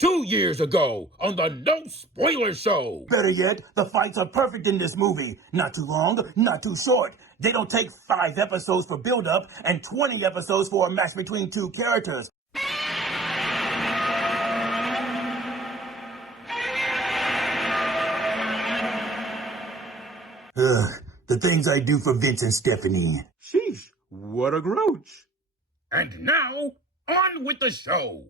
2 years ago on the No Spoiler Show. Better yet, the fights are perfect in this movie. Not too long, not too short. They don't take 5 episodes for build-up and 20 episodes for a match between 2 characters. The things I do for Vince and Stephanie. Sheesh, what a grouch. And now, on with the show.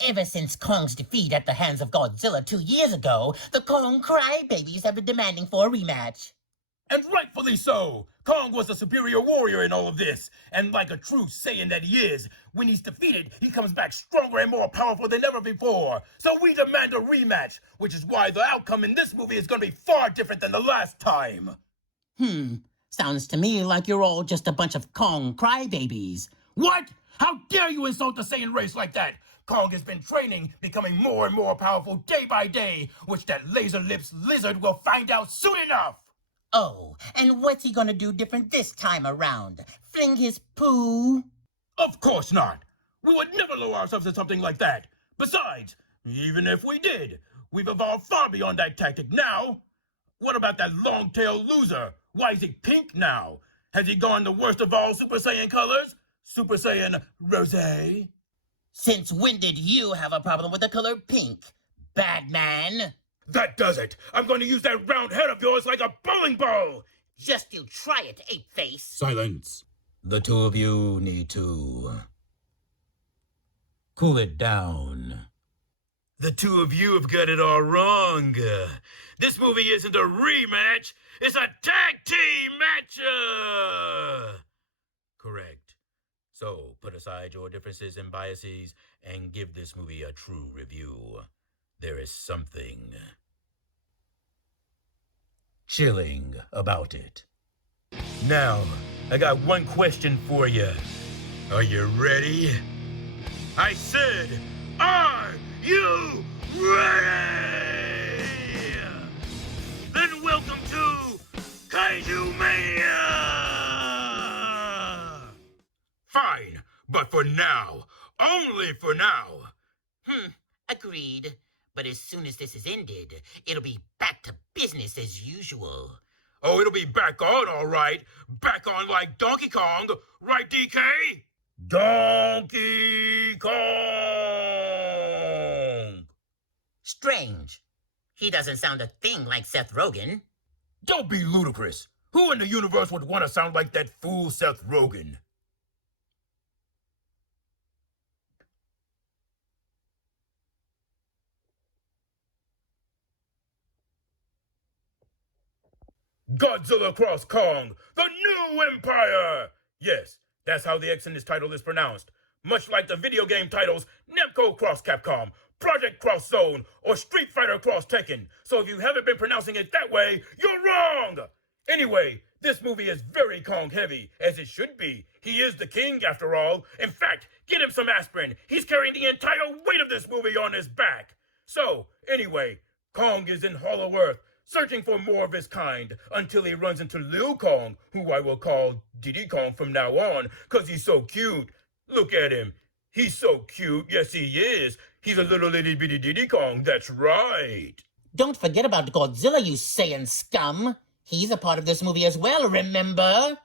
Ever since Kong's defeat at the hands of Godzilla 2 years ago, the Kong crybabies have been demanding for a rematch. And rightfully so. Kong was the superior warrior in all of this. And like a true Saiyan that he is, when he's defeated, he comes back stronger and more powerful than ever before. So we demand a rematch, which is why the outcome in this movie is going to be far different than the last time. Sounds to me like you're all just a bunch of Kong crybabies. What? How dare you insult the Saiyan race like that? Kong has been training, becoming more and more powerful day by day, which that laser-lips lizard will find out soon enough. Oh, and what's he gonna do different this time around? Fling his poo? Of course not. We would never lower ourselves to something like that. Besides, even if we did, we've evolved far beyond that tactic now. What about that long-tailed loser? Why is he pink now? Has he gone the worst of all Super Saiyan colors? Super Saiyan Rosé? Since when did you have a problem with the color pink, bad man? That does it! I'm going to use that round head of yours like a bowling ball! Just you try it, ape-face. Silence. The two of you need to cool it down. The two of you have got it all wrong. This movie isn't a rematch, it's a tag team match! Correct. So, put aside your differences and biases and give this movie a true review. There is something chilling about it. Now, I got one question for you. Are you ready? I said, are you ready? Then welcome to Kaiju Mania! Fine, but for now, only for now. Agreed. But as soon as this is ended, it'll be back to business as usual. Oh, it'll be back on, all right. Back on like Donkey Kong, right, DK? Donkey Kong! Strange. He doesn't sound a thing like Seth Rogen. Don't be ludicrous. Who in the universe would want to sound like that fool Seth Rogen? Godzilla Cross Kong, the new empire! Yes, that's how the X in this title is pronounced. Much like the video game titles Namco Cross Capcom, Project Cross Zone, or Street Fighter Cross Tekken. So if you haven't been pronouncing it that way, you're wrong! Anyway, this movie is very Kong heavy, as it should be. He is the king after all. In fact, get him some aspirin. He's carrying the entire weight of this movie on his back. So, anyway, Kong is in Hollow Earth, searching for more of his kind, until he runs into Liu Kong, who I will call Diddy Kong from now on, cause he's so cute. Look at him. He's so cute. Yes, he is. He's a little itty bitty Diddy Kong, that's right. Don't forget about Godzilla, you Saiyan scum. He's a part of this movie as well, remember?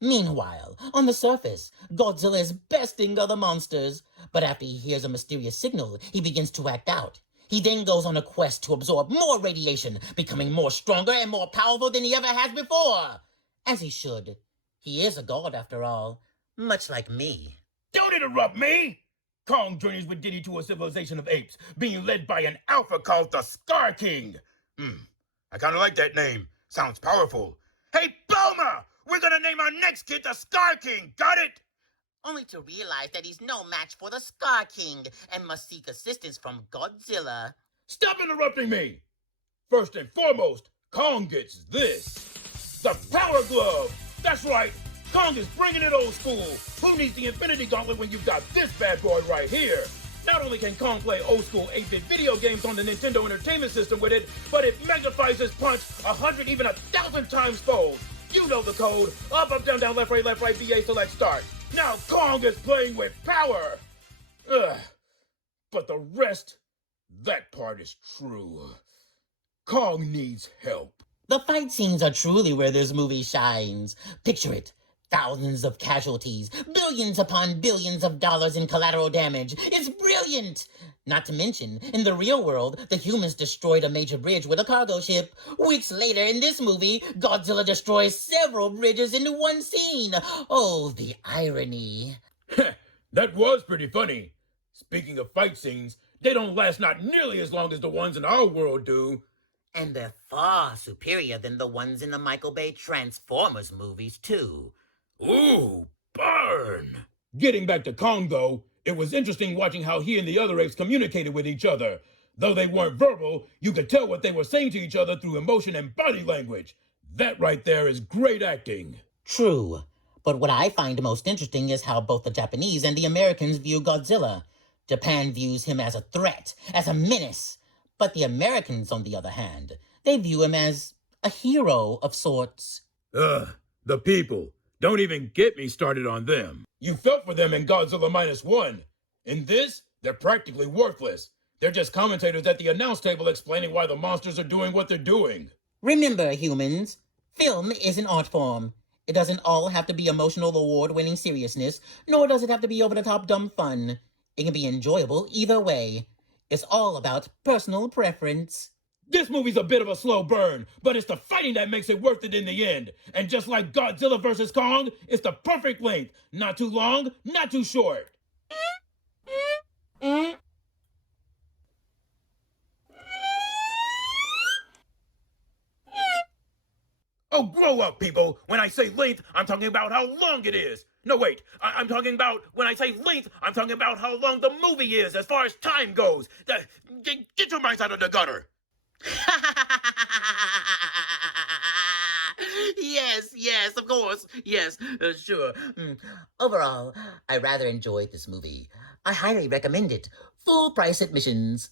Meanwhile, on the surface, Godzilla is besting other monsters. But after he hears a mysterious signal, he begins to act out. He then goes on a quest to absorb more radiation, becoming more stronger and more powerful than he ever has before. As he should. He is a god, after all. Much like me. Don't interrupt me! Kong journeys with Diddy to a civilization of apes, being led by an alpha called the Scar King. I kind of like that name. Sounds powerful. Hey, Bulma! We're gonna name our next kid the Scar King, got it? Only to realize that he's no match for the Scar King and must seek assistance from Godzilla. Stop interrupting me! First and foremost, Kong gets this. The Power Glove! That's right, Kong is bringing it old school. Who needs the Infinity Gauntlet when you've got this bad boy right here? Not only can Kong play old school 8-bit video games on the Nintendo Entertainment System with it, but it magnifies his punch 100, even 1,000 times fold. You know the code. Up, up, down, down, left, right, BA, select, start. Now Kong is playing with power! Ugh. But the rest That part is true. Kong needs help. The fight scenes are truly where this movie shines. Picture it. Thousands of casualties, billions upon billions of dollars in collateral damage. It's brilliant! Not to mention, in the real world, the humans destroyed a major bridge with a cargo ship. Weeks later, in this movie, Godzilla destroys several bridges in one scene. Oh, the irony. That was pretty funny. Speaking of fight scenes, they don't last not nearly as long as the ones in our world do. And they're far superior than the ones in the Michael Bay Transformers movies, too. Ooh, burn! Getting back to Kong, though, it was interesting watching how he and the other apes communicated with each other. Though they weren't verbal, you could tell what they were saying to each other through emotion and body language. That right there is great acting. True. But what I find most interesting is how both the Japanese and the Americans view Godzilla. Japan views him as a threat, as a menace. But the Americans, on the other hand, they view him as a hero of sorts. The people. Don't even get me started on them. You felt for them in Godzilla -1. In this, they're practically worthless. They're just commentators at the announce table explaining why the monsters are doing what they're doing. Remember, humans, film is an art form. It doesn't all have to be emotional award-winning seriousness, nor does it have to be over-the-top dumb fun. It can be enjoyable either way. It's all about personal preference. This movie's a bit of a slow burn, but it's the fighting that makes it worth it in the end. And just like Godzilla vs. Kong, it's the perfect length. Not too long, not too short. Oh, grow up, people. When I say length, I'm talking about how long it is. No, wait. I'm talking about, when I say length, I'm talking about how long the movie is as far as time goes. Get your minds out of the gutter. Yes, of course. Yes, sure. Overall, I rather enjoyed this movie. I highly recommend it. Full price admissions.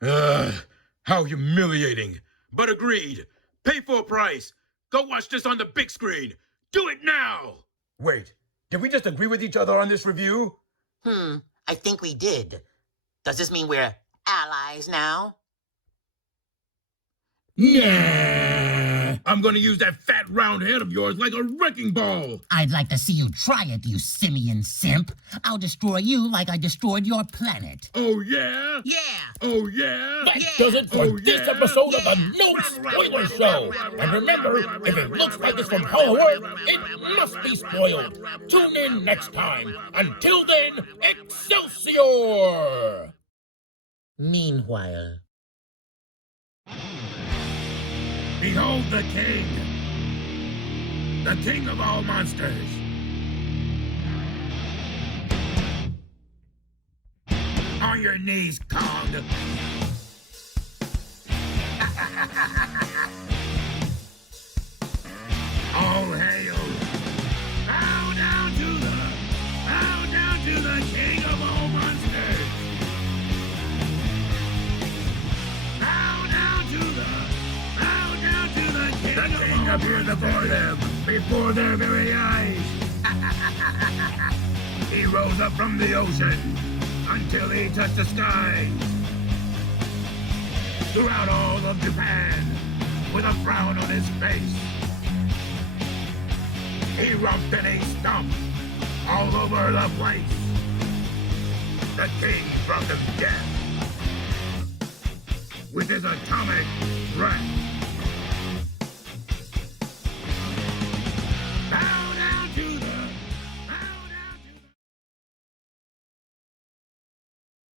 How humiliating. But agreed. Pay full price. Go watch this on the big screen. Do it now. Wait, did we just agree with each other on this review? I think we did. Does this mean we're allies now? Nah. I'm gonna use that fat round head of yours like a wrecking ball. I'd like to see you try it, you simian simp. I'll destroy you like I destroyed your planet. Oh, yeah? Yeah! Oh, yeah? That does it for this episode of the No Yeah. Spoiler Show. And remember, if it looks like it's from Hollow Earth, it must be spoiled. Tune in next time. Until then, Excelsior! Meanwhile... Behold the king of all monsters. On your knees, Kong. All hail. Bow down to the king of all monsters. Bow down to the king appeared before them, before their very eyes. He rose up from the ocean until he touched the sky. Throughout all of Japan, with a frown on his face, he romped and he stomped all over the place. The king brought them death with his atomic breath.